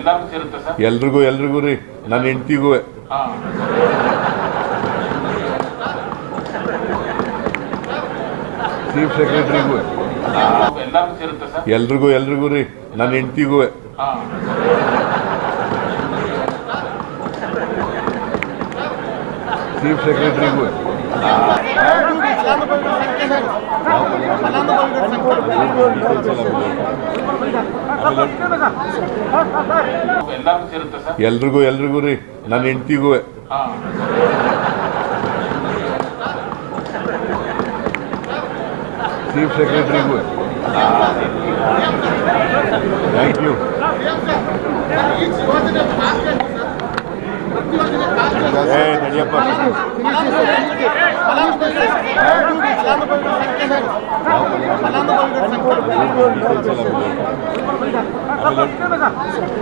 ಎಲ್ಲರಿಗೂ ಸೇರುತ್ತೆ ಸರ್? ಎಲ್ರಿಗೂ ರೀ, ನನ್ನ ಹೆಂಡ್ತಿಗೂ. ಚೀಫ್ ಸೆಕ್ರೆಟರಿಗೂ. ಎಲ್ಲರಿಗೂ ಸೇರುತ್ತೆ ಸರ್? ಎಲ್ರಿಗೂ ರೀ, ನನ್ನ ಹೆಂಡ್ತಿಗೂ. ಚೀಫ್ ಸೆಕ್ರೆಟರಿಗೂ. ಎಲ್ಲರಿಗೂ ಸೇರುತ್ತೆ ಸರ್? ಎಲ್ರಿಗೂ ರೀ, ನನ್ನ ಹೆಂಡ್ತಿಗೂ. ಚೀಫ್ ಸೆಕ್ರೆಟರಿಗೂ. Thank you. ನಡಿಯಪ್ಪ.